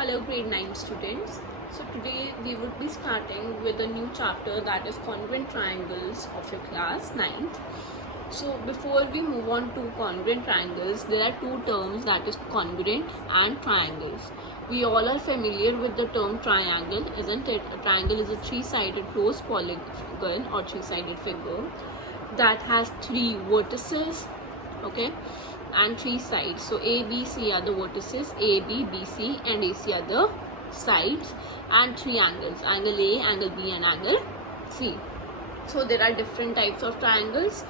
Hello grade 9 students. So today we would be starting with a new chapter, that is congruent triangles, of your class 9th. So before we move on to congruent triangles, there are two terms, that is congruent and triangles. We all are familiar with the term triangle, isn't it? A triangle is a three-sided closed polygon or three-sided figure that has three vertices, okay, and three sides. So A, B, C are the vertices, A, B, B, C and AC are the sides, and three angles, angle A, angle B and angle C. So there are different types of triangles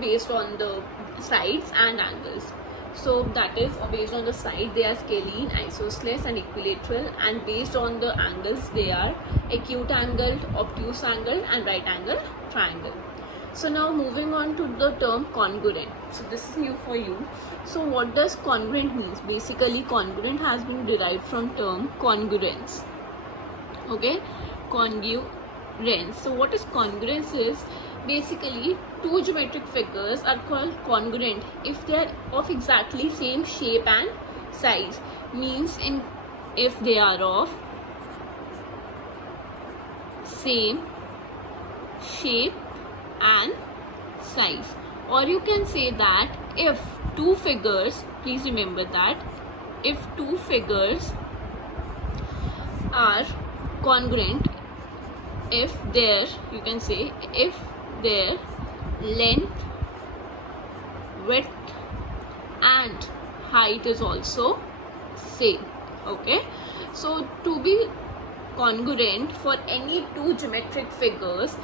based on the sides and angles. So that is based on the side they are scalene, isosceles and equilateral, and based on the angles they are acute angled, obtuse angled and right angle triangle. So now moving on to the term congruent. So this is new for you. So what does congruent means? Basically congruent has been derived from term congruence. Okay, congruence. So what is congruence is basically two geometric figures are called congruent if they are of exactly same shape and size. Means if they are of same shape and size, or you can say that if two figures, please remember that if two figures are congruent, if their, you can say if their length, width and height is also same. Okay, so to be congruent for any two geometric figures,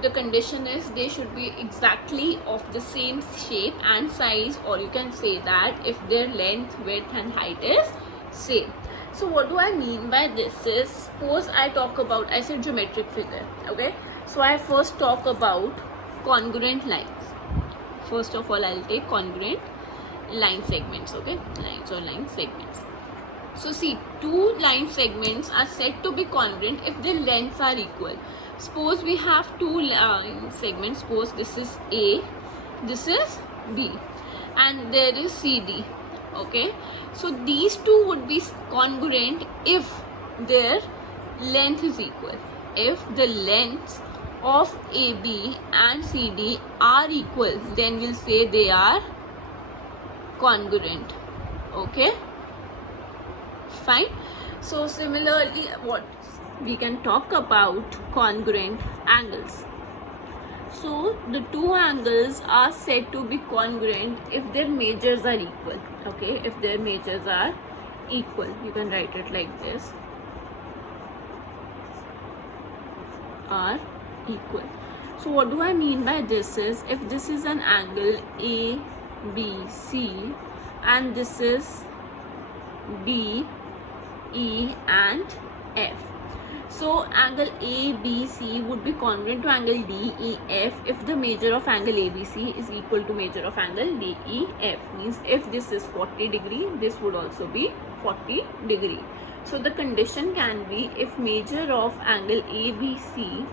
the condition is they should be exactly of the same shape and size, or you can say that if their length, width and height is same. So what do I mean by this is, suppose I said geometric figure, okay, so I first talk about congruent lines. First of all I'll take congruent line segments, okay, lines or line segments. So see, two line segments are said to be congruent if their lengths are equal. Suppose we have two line segments, suppose this is A, this is B and there is CD, okay. So these two would be congruent if their length is equal. If the lengths of AB and CD are equal, then we'll say they are congruent, okay, fine. So similarly, what we can talk about congruent angles. So the two angles are said to be congruent if their measures are equal, okay, if their measures are equal. You can write it like this, are equal. So what do I mean by this is, if this is an angle A, B, C and this is B, E and F. So angle ABC would be congruent to angle DEF if the measure of angle ABC is equal to measure of angle DEF. Means if this is 40 degree, this would also be 40 degree. So the condition can be if measure of angle ABC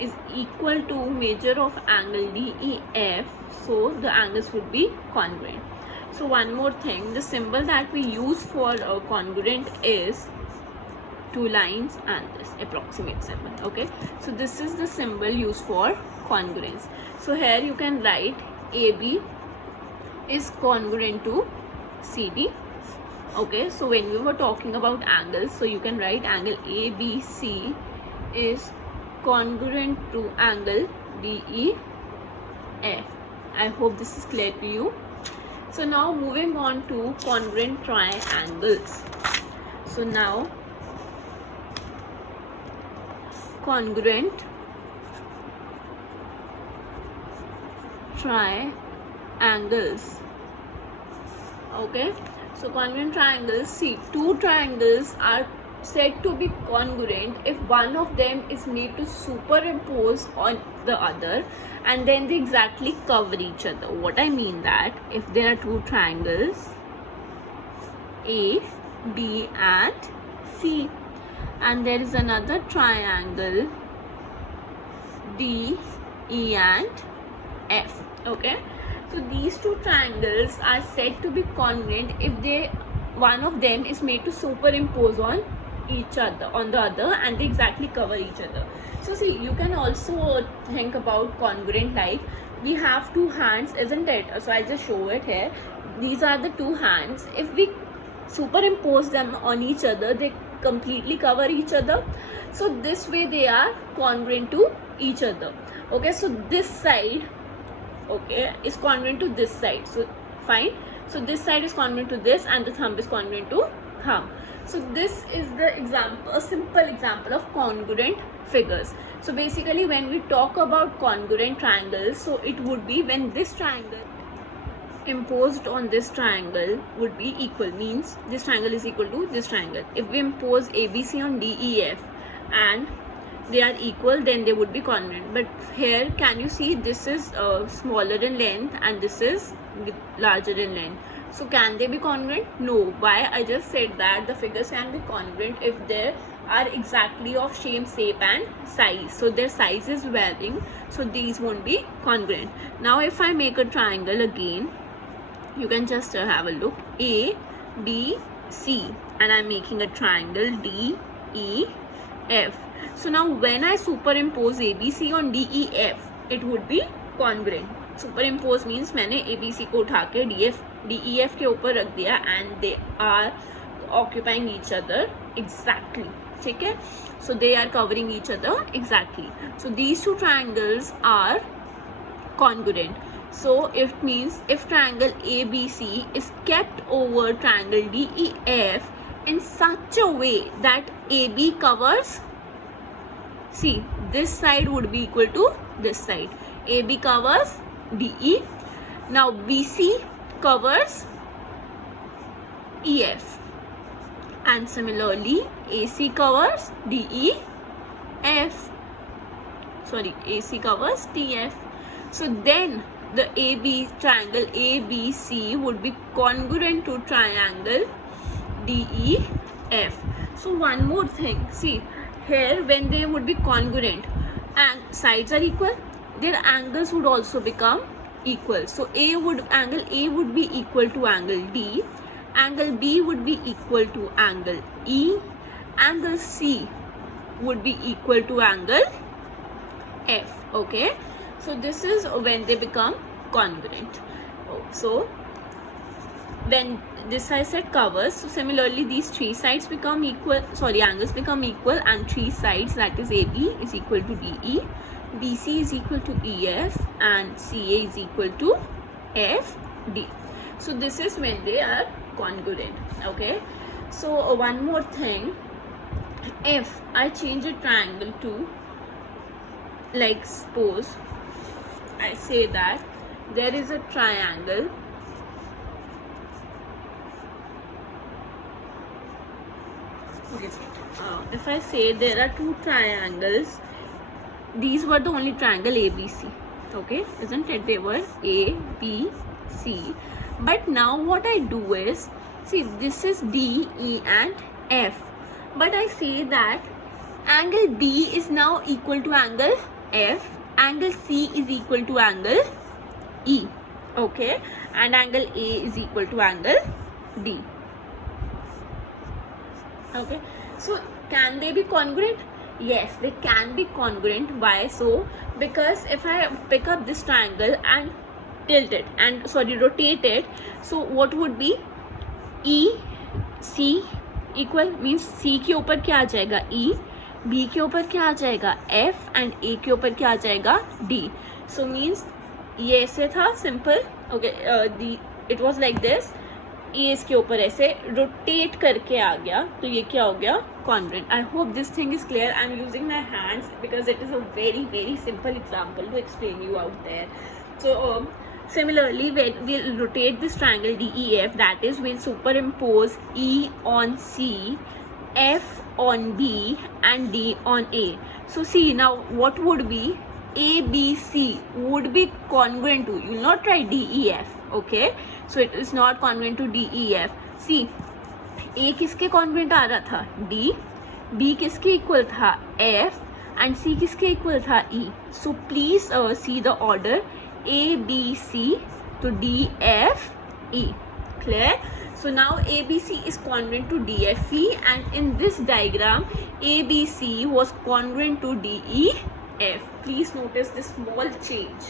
is equal to measure of angle DEF, so the angles would be congruent. So one more thing, the symbol that we use for congruent is two lines and this approximate symbol, okay. So this is the symbol used for congruence. So here you can write AB is congruent to CD, okay. So when we were talking about angles, so you can write angle ABC is congruent to angle DEF. I hope this is clear to you. So now moving on to congruent triangles. So now congruent triangles, okay. So congruent triangles, see, two triangles are said to be congruent if one of them is made to superimpose on the other and then they exactly cover each other. What I mean that if there are two triangles A, B and C and there is another triangle D, E and F, okay. So these two triangles are said to be congruent if they one of them is made to superimpose on each other, on the other, and they exactly cover each other. So see, you can also think about congruent, like we have two hands, isn't it? So I'll just show it here. These are the two hands. If we superimpose them on each other, they completely cover each other. So this way they are congruent to each other. Okay, so this side, okay, is congruent to this side. So fine. So this side is congruent to this, and the thumb is congruent to thumb. So this is the example, a simple example of congruent figures. So basically when we talk about congruent triangles, so it would be when this triangle imposed on this triangle would be equal, means this triangle is equal to this triangle. If we impose ABC on DEF and they are equal, then they would be congruent. But here, can you see, this is smaller in length and this is larger in length. So can they be congruent? No. Why? I just said that the figures can be congruent if they are exactly of same shape and size. So their size is varying, so these won't be congruent. Now if I make a triangle again, you can just have a look. A, B, C, and I'm making a triangle D, E, F. So now when I superimpose ABC on DEF, it would be congruent. Superimpose means मैंने ABC को उठा के DEF के ऊपर रख दिया and they are occupying each other exactly. ठीक है? So they are covering each other exactly. So these two triangles are congruent. So it means if triangle ABC is kept over triangle DEF in such a way that AB covers, see, this side would be equal to this side. AB covers DE. Now BC covers EF. And similarly, AC covers DEF. Sorry, AC covers DF. So then the triangle ABC would be congruent to triangle DEF. So one more thing, see, here when they would be congruent and sides are equal, their angles would also become equal. So angle A would be equal to angle D, angle B would be equal to angle E, angle C would be equal to angle F. Okay, so this is when they become congruent. So when this I said covers, so similarly these three sides become equal, angles become equal, and three sides, that is AB is equal to DE, BC is equal to EF, and CA is equal to FD. So this is when they are congruent. Okay, so one more thing, if I change a triangle to, like suppose I say that there is a triangle if I say there are two triangles, these were the only triangle ABC, okay, isn't it? They were A, B, C. But now what I do is, see, this is D, E and F, but I say that angle B is now equal to angle F, angle C is equal to angle E, okay, and angle A is equal to angle D. Okay, so can they be congruent? Yes, they can be congruent. Why so? Because if I pick up this triangle and tilt it and rotate it, so what would be? E C equal means C के ऊपर क्या आ जाएगा? E, B के ऊपर क्या आ जाएगा? F, and A के ऊपर क्या आ जाएगा? D. So means ये ऐसे था simple. Okay, it was like this. ये इसके ऊपर ऐसे रोटेट करके आ गया, तो ये क्या हो गया? Congruent. I hope this thing is clear. I am using my hands because it is a very very simple example to explain you out there. So similarly, we'll rotate this triangle DEF, that is, we'll superimpose E on C, F on B, and D on A. So see, now what would be? ABC would be congruent to, you will not try DEF, okay? So it is not congruent to DEF. See, A किसके congruent आ रहा था? D, B किसके equal था? F, and C किसके equal था? E. So please see the order A, B, C to D, F, E. Clear? So now ABC is congruent to DFE, and in this diagram ABC was congruent to DEF. Please notice this small change.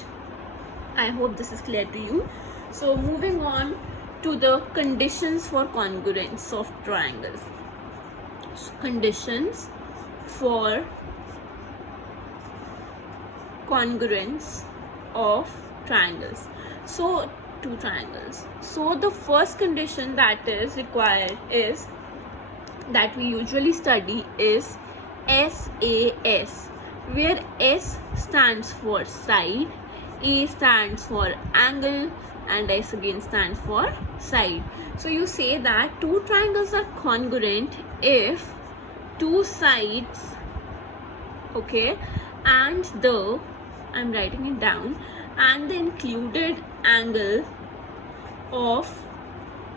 I hope this is clear to you. So moving on to the conditions for congruence of triangles. So conditions for congruence of triangles. So two triangles. So the first condition that is required is that we usually study is SAS, where S stands for side, A stands for angle, and S again stands for side. So you say that two triangles are congruent if two sides, okay, and the, I'm writing it down, and the included angle of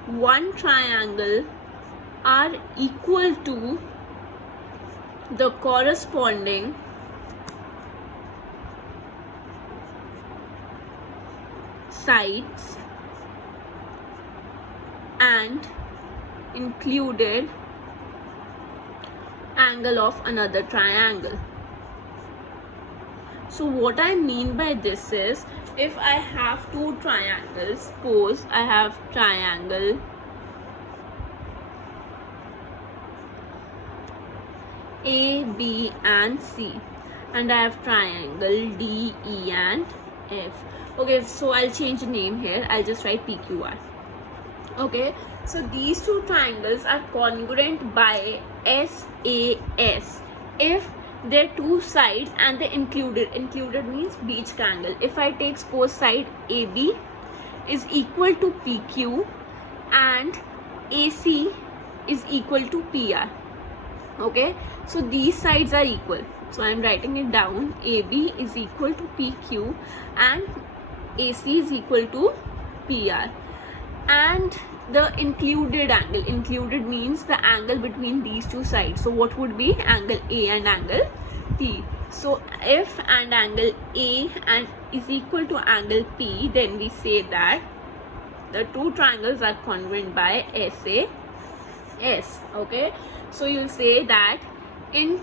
one triangle are equal to the corresponding sides and included angle of another triangle. So what I mean by this is, if I have two triangles, suppose I have triangle A, B and C, and I have triangle D, E and F. Okay, so I'll change the name here. I'll just write PQR. Okay, so these two triangles are congruent by SAS if their two sides and the included means beach ka angle. If I take suppose side AB is equal to PQ and AC is equal to PR. Okay, so these sides are equal. So I am writing it down. AB is equal to PQ and AC is equal to PR. And the included angle, included means the angle between these two sides. So what would be angle A and angle P? So if and angle A and is equal to angle P, then we say that the two triangles are congruent by SAS. Okay, so you'll say that in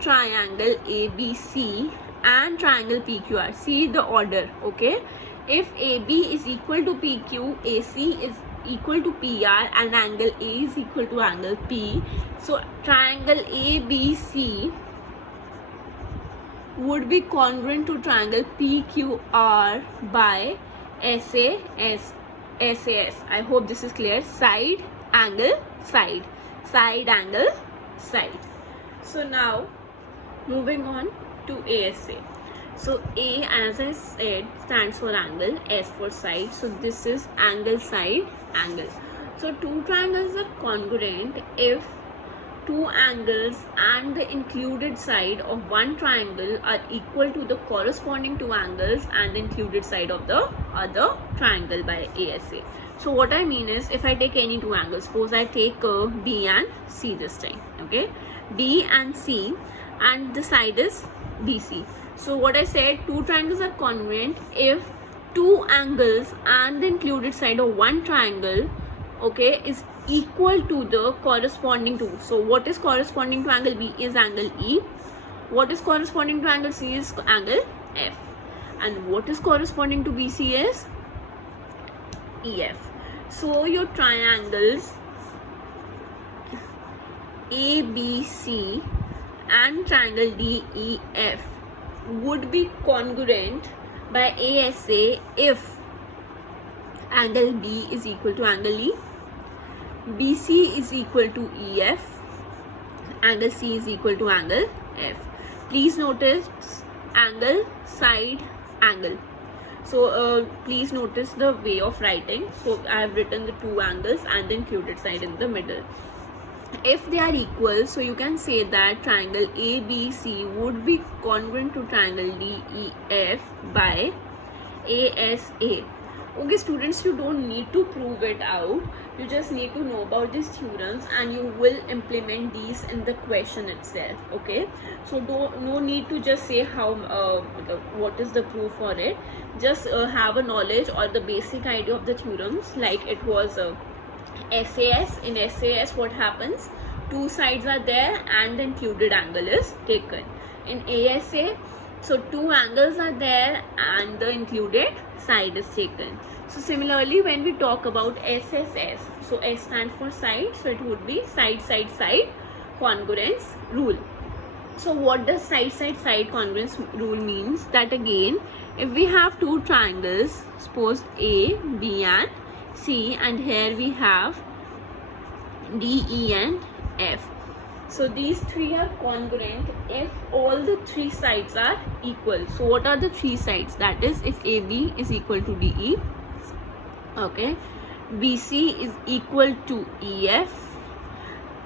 triangle ABC and triangle PQR, see the order. Okay, if AB is equal to PQ, AC is equal to PR and angle A is equal to angle P, so triangle ABC would be congruent to triangle PQR by SAS. I hope this is clear. Side, angle, side, side, angle, side. So now moving on to ASA. So A, as I said, stands for angle, S for side. So this is angle, side, angle. So two triangles are congruent if two angles and the included side of one triangle are equal to the corresponding two angles and the included side of the other triangle by ASA. So what I mean is, if I take any two angles, suppose I take B and C this time, okay, B and C, and the side is BC. So what I said, two triangles are congruent if two angles and the included side of one triangle, okay, is equal to the corresponding to. So what is corresponding to angle B is angle E. What is corresponding to angle C is angle F. And what is corresponding to BC is EF. So your triangles ABC and triangle DEF would be congruent by ASA if angle B is equal to angle E, BC is equal to EF, angle C is equal to angle F. Please notice angle, side, angle. So please notice the way of writing. So I have written the two angles and the included side in the middle. If they are equal, so you can say that triangle ABC would be congruent to triangle DEF by ASA. Okay students, you don't need to prove it out, you just need to know about these theorems and you will implement these in the question itself. Okay, so no need to just say how what is the proof for it. Just have a knowledge or the basic idea of the theorems, like it was SAS. In SAS what happens, two sides are there and the included angle is taken. In ASA, so two angles are there and the included side is taken. So similarly when we talk about SSS, so S stands for side, so it would be side side side congruence rule. So what does side side side congruence rule means? That again, if we have two triangles, suppose A, B and C, and here we have D, E and F. So these three are congruent if all the three sides are equal. So what are the three sides? That is, if AB is equal to DE, okay, BC is equal to EF,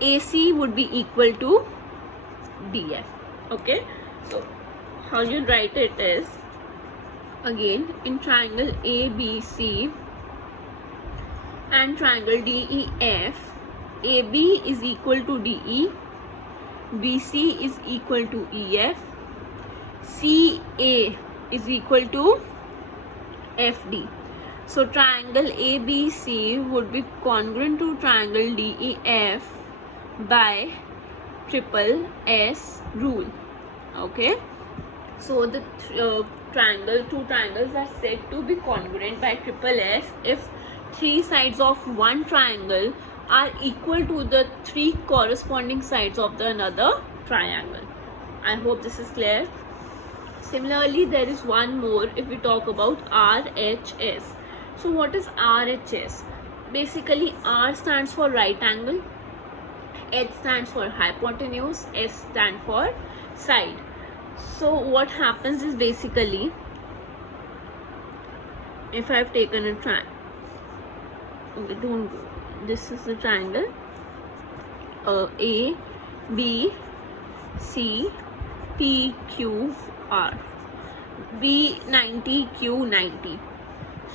AC would be equal to DF. Okay, so how you write it is, again, in triangle ABC and triangle DEF, AB is equal to DE, BC is equal to EF, CA is equal to FD. So triangle ABC would be congruent to triangle DEF by triple S rule. Okay, so the two triangles are said to be congruent by triple S if three sides of one triangle are equal to the three corresponding sides of the another triangle. I hope this is clear. Similarly, there is one more if we talk about RHS. So what is RHS? Basically, R stands for right angle, H stands for hypotenuse, S stands for side. So what happens is, basically, if I have taken a triangle, okay, don't go. This is the triangle A, B, C, P, Q, R, B 90, Q 90.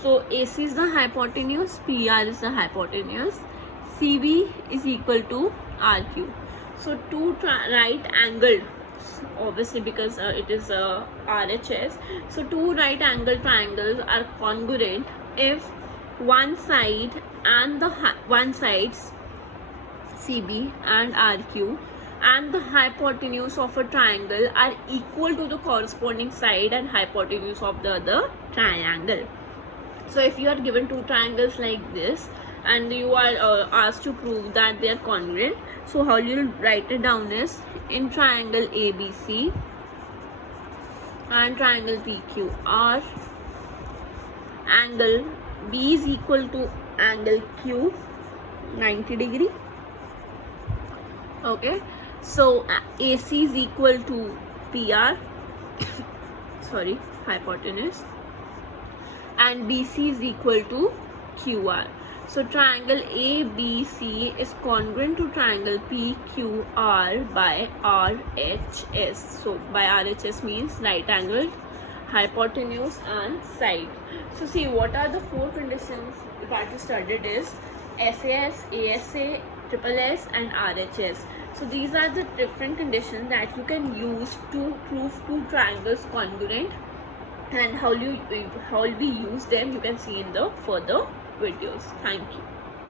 So AC is the hypotenuse, PR is the hypotenuse, CB is equal to RQ. So two right angled, obviously because it is RHS, so two right angled triangles are congruent if one side and the one sides CB and RQ and the hypotenuse of a triangle are equal to the corresponding side and hypotenuse of the other triangle. So if you are given two triangles like this and you are asked to prove that they are congruent, so how you will write it down is, in triangle ABC and triangle PQR, angle B is equal to angle Q 90 degree. Okay, so AC is equal to PR sorry, hypotenuse, and BC is equal to QR. So triangle ABC is congruent to triangle PQR by RHS. So by RHS means right angle, hypotenuse and side. So see, what are the four conditions that you studied is SAS, ASA, triple S and RHS. So these are the different conditions that you can use to prove two triangles congruent, and how we use them you can see in the further videos. Thank you.